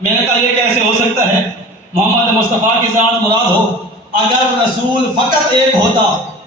میں نے کہا یہ کیسے ہو سکتا ہے؟ محمد مصطفیٰ کی ذات مراد ہو؟ اگر رسول فقط ایک ہوتا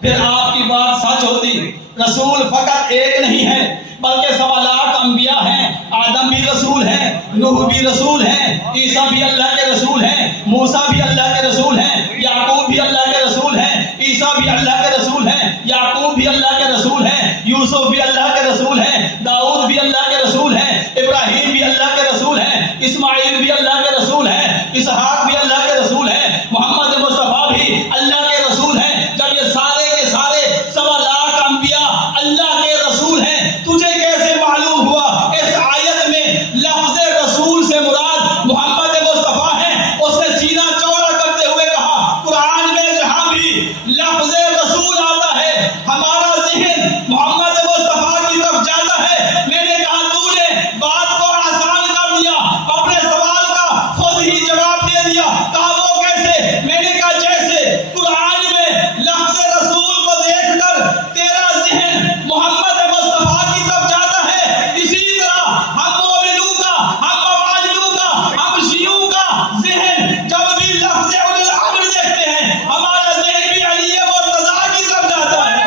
پھر آپ کی بات سچ ہوتی۔ رسول فقط ایک نہیں ہے بلکہ 1.25 لاکھ انبیاء ہیں۔ آدم بھی رسول ہیں، نوح بھی رسول ہیں، عیسیٰ بھی اللہ کے رسول ہیں، موسیٰ بھی اللہ کے رسول ہیں، یعقوب بھی اللہ کے رسول ہیں، عیسیٰ بھی اللہ کے رسول ہیں، یعقوب بھی اللہ کے رسول ہیں، یوسف بھی اللہ کے رسول ہیں، داؤد بھی اللہ کے رسول ہیں، ابراہیم بھی اللہ کے رسول ہیں، اسماعیل بھی اللہ کے رسول ہیں، اسحاق بھی اللہ کے رسول ہیں، محمد مصطفیٰ بھی اللہ کے رسول ہیں۔ جب یہ سارے کے سارے 1.25 لاکھ انبیاء اللہ کے رسول ہیں، تجھے کیسے معلوم ہوا اس آیت میں لفظ رسول سے مراد محمد مصطفیٰ ہیں؟ اس نے سینہ چوڑا کرتے ہوئے کہا قرآن میں جہاں بھی لفظ رسول آتا ہے ہمارا ذہن محمد مصطفیٰ کی طرف جاتا ہے۔ میں نے کہا تو نے بات کو آسان کر دیا، اپنے سوال کا خود ہی جواب دے دیا۔ کہا وہ کیسے؟ میں نے کہا جیسے قرآن میں لفظ رسول کو دیکھ کر تیرا ذہن محمد مصطفیٰ کی طرف جاتا ہے، اسی طرح ہم مومنوں کا، ہم موالدوں کا، ہم شیعوں کا ذہن جب بھی لفظ اولی الامر دیکھتے ہیں ہمارا ذہن بھی علی مرتضیٰ کی طرف جاتا ہے۔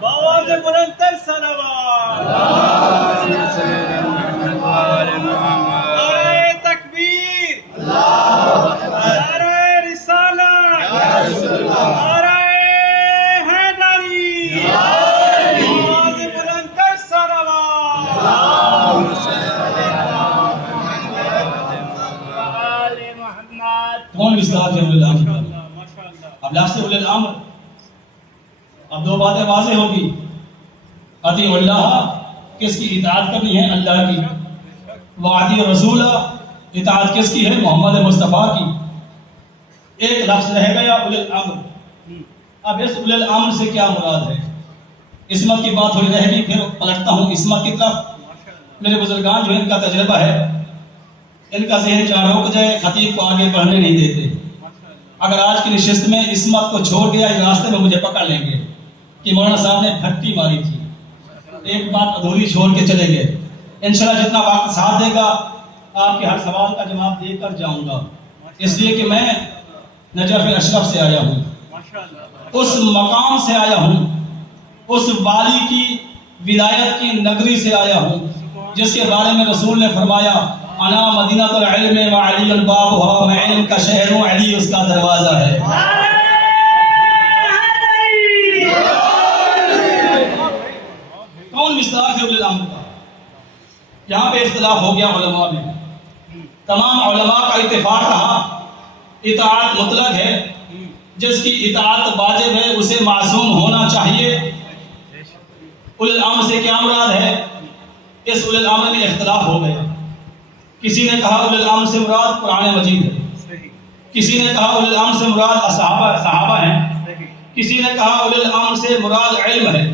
بآواز بلند تر صلوات، نعرہ تکبیر، نعرہ رسالت، نعرہ حیدری، بآواز بلند تر صلوات۔ کون مصداق ہے اولی الامر؟ ماشاءاللہ۔ اب لفظ اولی الامر، اب 2 باتیں واضح ہوگی۔ اطیعوا اللہ، کس کی اطاعت کرنی ہے؟ اللہ کی۔ واطیعوا الرسول، اطاعت کس کی ہے؟ محمد مصطفیٰ کی۔ ایک لفظ رہ گیا اولی الامر۔ اب اس اولی الامر سے کیا مراد ہے؟ عصمت کی بات تھوڑی رہ گئی، پھر پلٹتا ہوں عصمت کی طرف۔ میرے بزرگان جو ان کا تجربہ ہے، ان کا ذہن جہاں رک جائے خطیب کو آگے بڑھنے نہیں دیتے۔ اگر آج کی نشست میں عصمت کو چھوڑ گیا اس راستے میں مجھے پکڑ لیں گے کہ مولانا صاحب نے پھٹی ماری تھی، ایک بات ادھوری چھوڑ کے چلے گئے۔ انشاءاللہ جتنا وقت ساتھ دے گا آپ کے ہر سوال کا جواب دے کر جاؤں گا، اس لیے کہ میں نجف اشرف سے آیا ہوں، اس مقام سے آیا ہوں، اس والی کی ولایت کی نگری سے آیا ہوں جس کے بارے میں رسول نے فرمایا انا مدینہ العلم وعلی البابها، میں علم کا شہر ہوں، علی اس کا دروازہ ہے۔ کون مصداق ہے اولی الامر کا؟ یہاں پہ اختلاف ہو گیا علماء میں، تمام علماء کا اتفاق رہا اطاعت مطلق ہے، جس کی اطاعت واجب ہے اسے معصوم ہونا چاہیے۔ اولی الامر سے کیا مراد ہے؟ اس اولی الامر میں اختلاف ہو گیا۔ کسی نے کہا اولی الامر سے مراد قرآن مجید ہے، کسی نے کہا اولی الامر سے مراد صحابہ ہیں، کسی نے کہا اولی الامر سے مراد علم ہے،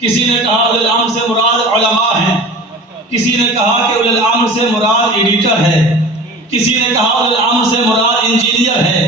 کسی نے کہا اولی الامر سے مراد علماء ہیں، کسی نے کہا کہ اولی الامر سے مراد ایڈیٹر ہے، کسی نے کہا اولی الامر سے مراد انجینئر ہے،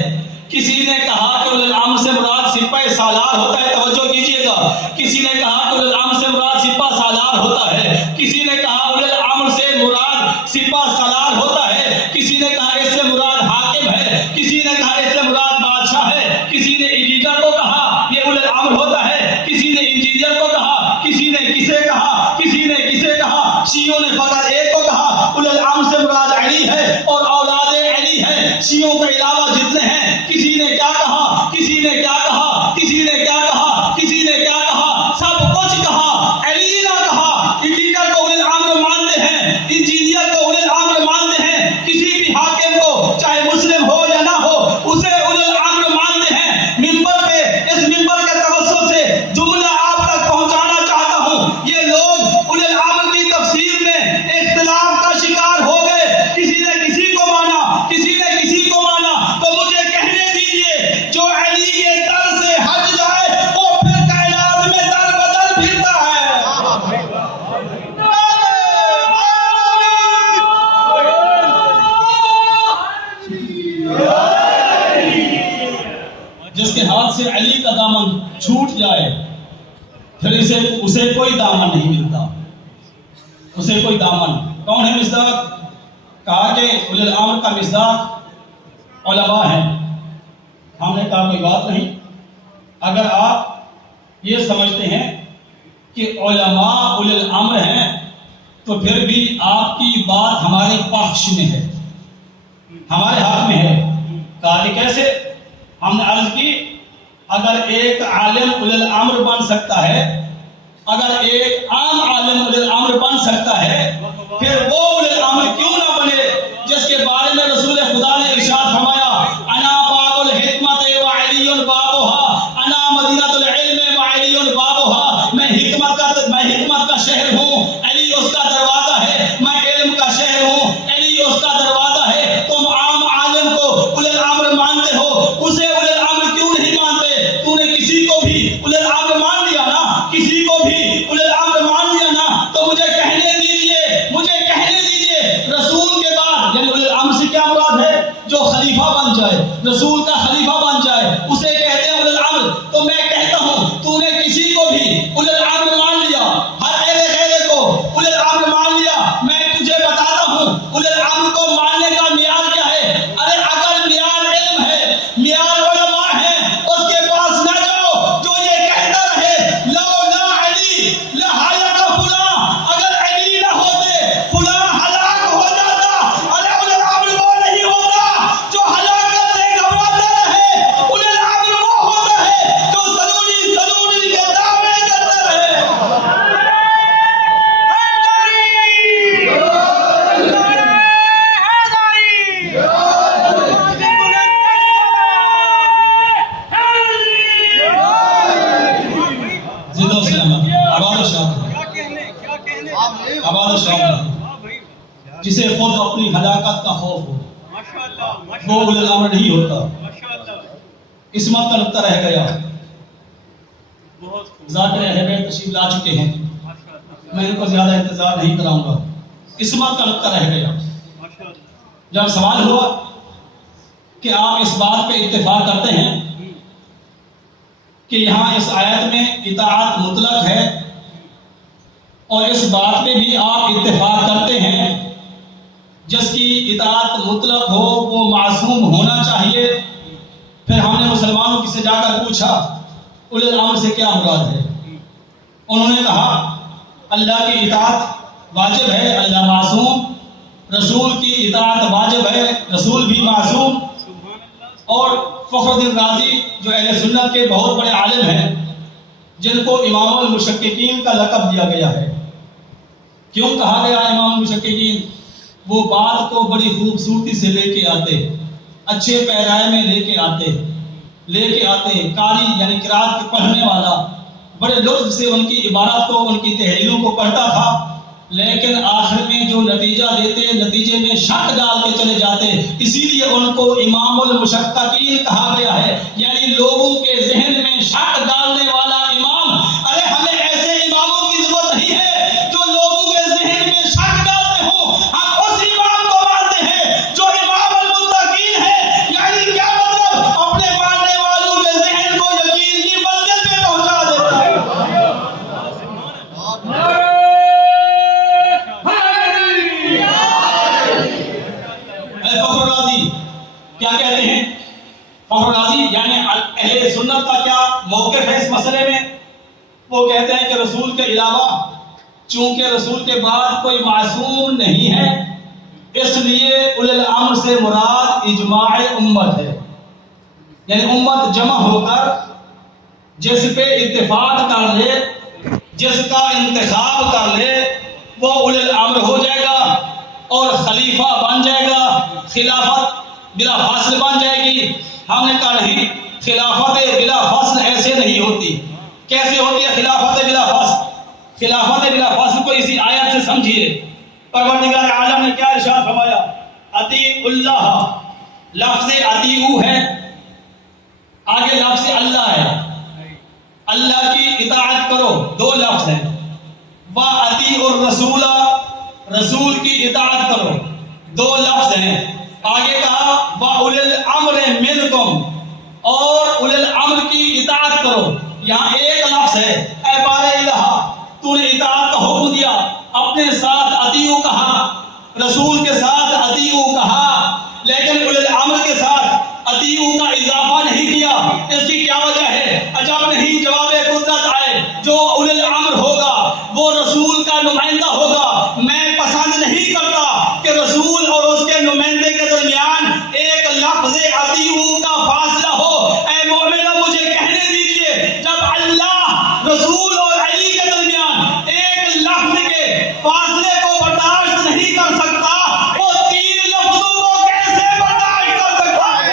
کسی نے کہا کہ اولی الامر سے مراد سپاہ سالار ہوتا ہے، توجہ کیجئے گا، کسی نے کہا کہ اولی الامر سے مراد سپاہ سالار ہوتا ہے، کسی نے کہا اولی الامر سے مراد سپاہ سالار ہوتا ہے، کسی نے کہا اس سے مراد حاکم ہے، کسی نے کہا اس سے مراد بادشاہ ہے، کسی نے ایڈیٹر کو کہا یہ اولی الامر ہوتا ہے، کسی نے انجینئر کو کہا، کسی نے کسے کہا، کسی نے کسے کہا، شیعوں نے فقط ایک کو کہا اولی الامر سے مراد علی ہے اور اولاد علی ہے، شیعوں کے علاوہ جتنے ہیں کسی نے کیا کہا، کسی نے کیا کہا، کسی نے کیا کہا، کسی نے کیا کہا، سب کچھ کہا، علی نہ کہا۔ ایڈیٹر کو اولی الامر مانتے ہیں، انجینئر کو اولی الامر مانتے ہیں، کسی بھی حاکم کو چاہے مسلم ہو یا نہ ہو اسے اولی الامر مانتے ہیں۔ منبر پہ اس منبر کے توسط سے جملہ آپ تک پہنچانا چاہتا ہوں، یہ لوگ اولی الامر کی تفسیر میں اختلاف کا شکار ہو گئے، کسی نے کسی کو مانا، کسی نے کسی کو مانا۔ پھر اسے کوئی دامن نہیں ملتا، اسے کوئی دامن۔ کون ہے مصداق؟ کہا کہ اولی الامر کا مصداق علماء ہیں۔ ہم نے کہا کوئی بات نہیں، اگر آپ یہ سمجھتے ہیں کہ علماء اولی الامر ہیں تو پھر بھی آپ کی بات ہمارے پخش میں ہے، ہمارے حق میں ہے۔ کہا کہ کیسے؟ ہم نے عرض کی اگر ایک عالم اولی الامر بن سکتا ہے، اگر ایک عام عالم اولی الامر بن سکتا ہے، پھر وہ اولی الامر کیوں نہ بنے جس کے بارے میں رسول خدا نے ارشاد فرمایا انا باب الحکمت و علی بابها، انا مدینہ العلم و علی بابها، میں حکمت کا شہر ہوں، علی اس کا دروازہ ہے، میں علم کا شہر ہوں، علی اس کا دروازہ ہے۔ تم عام عالم کو اولی الامر مانتے ہو، اسے اولی الامر کیوں نہیں مانتے؟ تو نے کسی کو بھی اولی الامر مان لیا نا، کسی کو بھی اولی الامر مان لیا نا، تو مجھے کہنے دیجئے رسول کے بعد، یعنی اولی الامر سے کیا مراد ہے؟ جو خلیفہ بن جائے، رسول کا خلیفہ بن جائے، اسے کہتے ہیں اولی الامر۔ تو میں کہتا ہوں تو نے کسی کو بھی اولی الامر مان لیا، ہر اہل کو اولی الامر مان لیا۔ میں تجھے بتاتا ہوں اولی الامر کو ماننے کا معیار کیا ہے۔ ارے اگر معیار علم ہے، معیار علماء ہے، اس کے پاس نہ جاؤ جو یہ کہتا رہے لولا علی لہلک فلاں، اگر علی نہ ہوتے فلاں ہلاک ہو جاتا۔ ارے اولی الامر وہ نہیں ہوتا جو ہلاکت سے گھبراتا رہے، اولی الامر وہ ہوتا ہے جو ضروری کے دعوے کرتا رہے۔ زندہ سلامت آباد و شاد آباد و شاد، جسے خود اپنی ہلاکت کا خوف ہو وہ اولی الامر نہیں ہوتا۔ عصمت کا نقطہ رہ گیا۔ ذاکر اہل بیت تشریف لا چکے ہیں، میں ان کو زیادہ انتظار نہیں کراؤں گا۔ عصمت کا نقطہ رہ گیا۔ جب سوال ہوا کہ آپ اس بات پہ اتفاق کرتے ہیں کہ یہاں اس آیت میں اطاعت مطلق ہے، اور اس بات پہ بھی آپ اتفاق کرتے ہیں جس کی اطاعت مطلق ہو وہ معصوم ہونا چاہیے، پھر ہم نے مسلمانوں کی سے جا کر پوچھا اولی الامر سے کیا مراد ہے؟ انہوں نے کہا اللہ کی اطاعت واجب ہے، اللہ معصوم، رسول کی اطاعت واجب ہے، رسول بھی معصوم۔ اور فخر الدین رازی جو اہل سنت کے بہت بڑے عالم ہیں، جن کو امام المشککین کا لقب دیا گیا ہے۔ کیوں کہا گیا امام المشککین؟ وہ بات کو بڑی خوبصورتی سے لے کے آتے، اچھے پیرائے میں لے کے آتے، قاری یعنی قرات کے پڑھنے والا بڑے لطف سے ان کی عبارت کو، ان کی تحریروں کو پڑھتا تھا، لیکن آخر میں جو نتیجہ دیتے نتیجے میں شک ڈال کے چلے جاتے، اسی لیے ان کو امام المشککین کہا گیا ہے، یعنی لوگوں کے ذہن میں شک ڈالنے والا امام۔ ارے ہمیں ایسے اماموں کی ضرورت نہیں ہے جو لوگوں کے ذہن میں شک ڈالتے ہوں، ہم اس امام کو مانتے ہیں جو امام المتقین ہے، یعنی کیا مطلب؟ اپنے ماننے والوں کے ذہن کو یقین کی منزل پہ پہنچا دیتا ہے۔ فخر رازی کیا کہتے ہیں؟ فخر رازی یعنی اہل سنت کا کیا موقف ہے اس مسئلے میں؟ وہ کہتے ہیں کہ رسول کے علاوہ چونکہ رسول کے بعد کوئی معصوم نہیں ہے، اس لیے اولی الامر سے مراد اجماع امت ہے، یعنی امت جمع ہو کر جس پہ اتفاق کر لے، جس کا انتخاب کر لے، وہ اولی الامر ہو جائے گا اور خلیفہ بن جائے گا، خلافت بلا فاصل بن جائے گی۔ ہم نے کہا نہیں، خلافت بلا فاصل ایسے نہیں ہوتی۔ کیسے ہوتی ہے خلافت بلا فاصل؟ خلافت بلا فاصل کو اسی آیت سے سمجھیے۔ پروردگار عالم نے کیا ارشاد فرمایا؟ اطیعوا اللہ، لفظ اطیعوا ہے، آگے لفظ اللہ ہے، اللہ کی اطاعت کرو، دو لفظ ہیں۔ وَأَطِیعُوا الرَّسُولَ، رسول کی اطاعت کرو، دو لفظ ہیں۔ آگے کہا وَأُولِي الْأَمْرِ مِنْکُمْ، اور اولي الامر کی اطاعت کرو، یہاں ایک لفظ ہے۔ اے بار الہ تو نے اطاعت کا حکم دیا، اپنے ساتھ اطیعوا کہا، رسول کے ساتھ اطیعوا کہا، لیکن اولي الامر کے ساتھ اطیعوا کا اضافہ نہیں کیا۔ اس کی کیا وجہ ہے؟ عجب نہیں جواب قدرت آئے، جو اولي الامر ہوگا وہ رسول کا نمائندہ ہوگا۔ میں پسند نہیں کرتا کہ رسول اور اس کے نمائندے کے درمیان ایک لفظ اطیعوا کا فاصلہ ہو۔ اے مومنہ مجھے کہنے دیجئے، جب اللہ رسول اور علی کے درمیان ایک لفظ کے فاصلے کو برداشت نہیں کر سکتا، وہ تین لفظوں کو کیسے برداشت کر سکتا ہے؟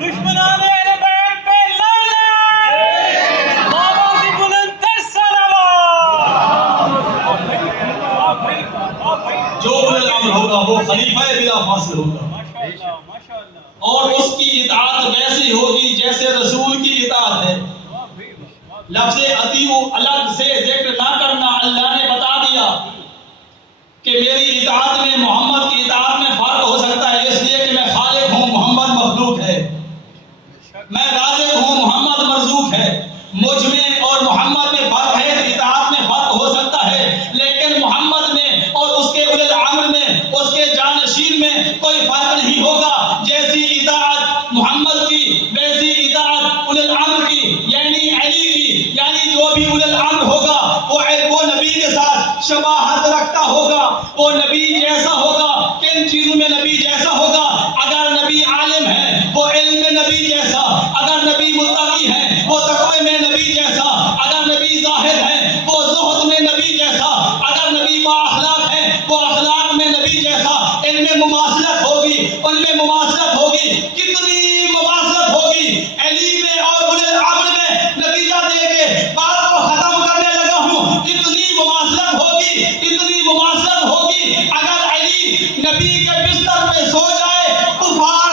دشمنان اہل بیت پہ لعنت، بابا کی بلند تر صلوات۔ جو اولي الامر ہوگا وہ خلیفہ بلا فاصل ہوگا، ماشاءاللہ ماشاءاللہ، اور اس کی اطاعت ویسی ہوگی جیسے رسول کی اطاعت ہے۔ لفظ اطیعوا الگ سے ذکر نہ کرنا، اللہ نے بتا دیا کہ میری اطاعت میں محمد کی اطاعت میں فرق ہو سکتا ہے، اس لیے کہ میں خالق ہوں، محمد مخلوق ہے، میں رازق ہوں، محمد مرزوق ہے، مجھ میں اور محمد میں فرق ہے، اطاعت میں فرق ہو سکتا ہے، لیکن محمد میں اور اس کے اولي الامر میں، اس کے جانشین میں کوئی فرق نہیں ہوگا۔ جیسی اطاعت محمد کی ویسی اطاعت اولي الامر کی، یعنی علی کی، یعنی جو بھی اولي الامر ہوگا وہ نبی کے ساتھ شباہت رکھتا ہوگا، وہ نبی جیسا ہوگا۔ کن چیزوں میں نبی جیسا ہوگا؟ اگر نبی عالم ہے وہ علم میں نبی جیسا، اگر نبی متقی ہے وہ تقوی میں نبی جیسا، اگر نبی زاہد ہے وہ زہد میں نبی جیسا، اگر نبی با اخلاق ہے وہ اخلاق میں نبی جیسا۔ ان میں مماثلت ہوگی، ان میں مماثلت ہوگی، کتنی مماثلت ہوگی علی میں اور اولي الامر میں۔ نتیجہ دے کے بات کو ختم کرنے لگا ہوں، اتنی مماثلت ہوگی، اتنی مماثلت ہوگی، اگر علی نبی کے بستر پہ سو جائے کفار